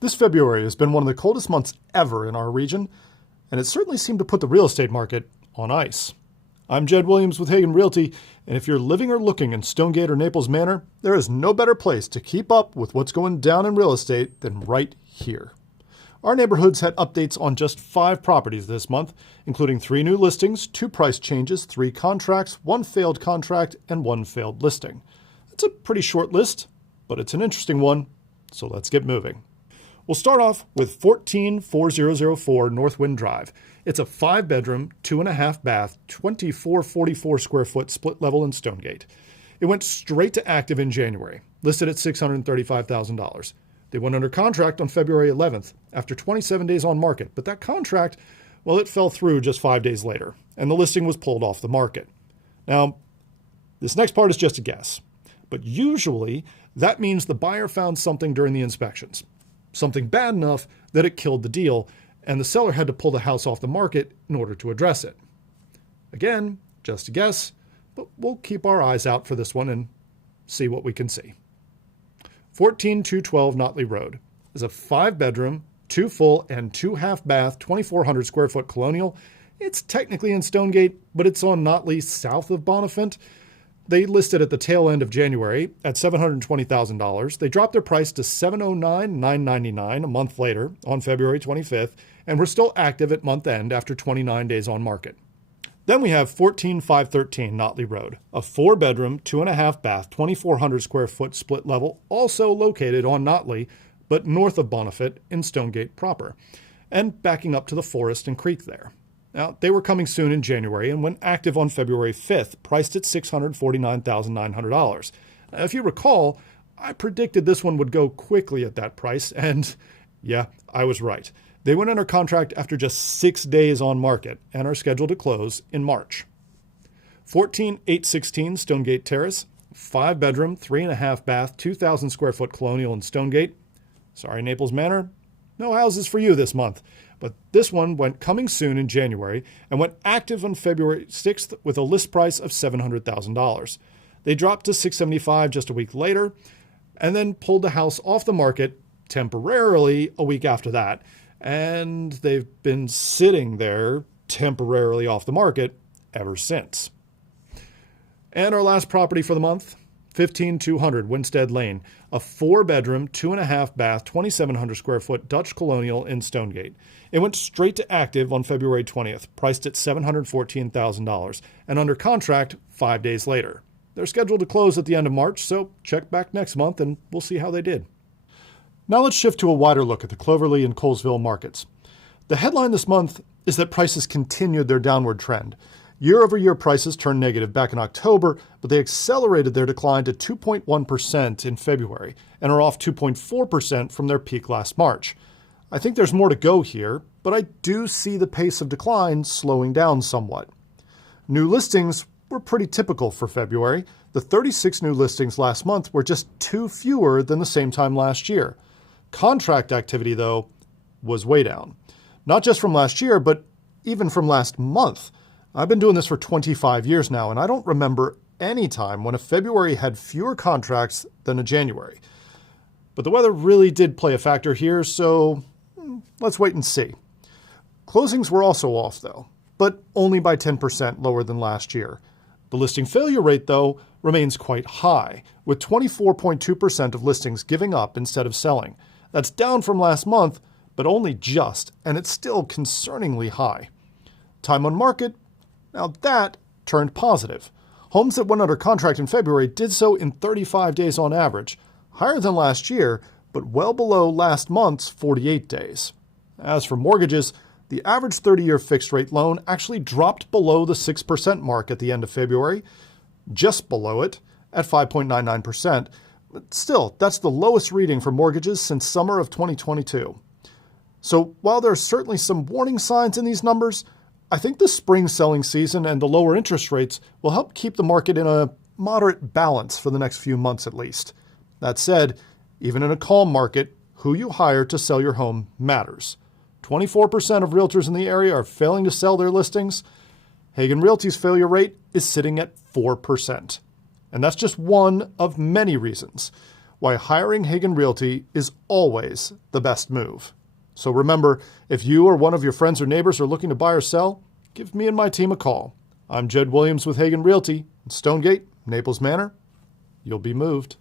This February has been one of the coldest months ever in our region, and it certainly seemed to put the real estate market on ice. I'm Jed Williams with Hagan Realty, and if you're living or looking in Stonegate or Naples Manor, there is no better place to keep up with what's going down in real estate than right here. Our neighborhoods had updates on just 5 properties this month, including 3 new listings, 2 price changes, 3 contracts, 1 failed contract, and 1 failed listing. It's a pretty short list, but it's an interesting one, so let's get moving. We'll start off with 14404 Northwind Drive. It's a 5-bedroom, 2.5 bath, 2444 square foot split level in Stonegate. It went straight to active in January, listed at $635,000. They went under contract on February 11th after 27 days on market, but that contract, well, it fell through just 5 days later, and the listing was pulled off the market. Now, this next part is just a guess, but usually that means the buyer found something during the inspections. Something bad enough that it killed the deal, and the seller had to pull the house off the market in order to address it. Again, just a guess, but we'll keep our eyes out for this one and see what we can see. 14212 Notley Road is a 5-bedroom, 2 full and 2 half-bath, 2,400 square foot colonial. It's technically in Stonegate, but it's on Notley south of Bonifant. They listed at the tail end of January at $720,000. They dropped their price to $709,999 a month later on February 25th, and were still active at month end after 29 days on market. Then we have 14513 Notley Road, a 4-bedroom, 2.5 bath, 2,400 square foot split level, also located on Notley, but north of Bonifant in Stonegate proper, and backing up to the forest and creek there. Now, they were coming soon in January and went active on February 5th, priced at $649,900. If you recall, I predicted this one would go quickly at that price, and yeah, I was right. They went under contract after just 6 days on market and are scheduled to close in March. 14816 Stonegate Terrace, 5-bedroom, 3.5 bath, 2,000 square foot colonial in Stonegate. Sorry, Naples Manor, no houses for you this month. But this one went coming soon in January and went active on February 6th with a list price of $700,000. They dropped to $675,000 just a week later and then pulled the house off the market temporarily a week after that. And they've been sitting there temporarily off the market ever since. And our last property for the month, 15200 Winstead Lane, a 4-bedroom, 2.5 bath, 2,700 square foot Dutch colonial in Stonegate. It went straight to active on February 20th, priced at $714,000, and under contract 5 days later. They're scheduled to close at the end of March, so check back next month and we'll see how they did. Now let's shift to a wider look at the Cloverleigh and Colesville markets. The headline this month is that prices continued their downward trend. Year-over-year prices turned negative back in October, but they accelerated their decline to 2.1% in February and are off 2.4% from their peak last March. I think there's more to go here, but I do see the pace of decline slowing down somewhat. New listings were pretty typical for February. The 36 new listings last month were just 2 fewer than the same time last year. Contract activity, though, was way down. Not just from last year, but even from last month. I've been doing this for 25 years now, and I don't remember any time when a February had fewer contracts than a January. But the weather really did play a factor here, so let's wait and see. Closings were also off, though, but only by 10% lower than last year. The listing failure rate, though, remains quite high, with 24.2% of listings giving up instead of selling. That's down from last month, but only just, and it's still concerningly high. Time on market, now that turned positive. Homes that went under contract in February did so in 35 days on average, higher than last year, but well below last month's 48 days. As for mortgages, the average 30-year fixed-rate loan actually dropped below the 6% mark at the end of February, just below it at 5.99%. But still, that's the lowest reading for mortgages since summer of 2022. So while there are certainly some warning signs in these numbers, I think the spring selling season and the lower interest rates will help keep the market in a moderate balance for the next few months at least. That said, even in a calm market, who you hire to sell your home matters. 24% of realtors in the area are failing to sell their listings. Hagan Realty's failure rate is sitting at 4%. And that's just one of many reasons why hiring Hagan Realty is always the best move. So remember, if you or one of your friends or neighbors are looking to buy or sell, give me and my team a call. I'm Jed Williams with Hagan Realty in Stonegate, Naples Manor. You'll be moved.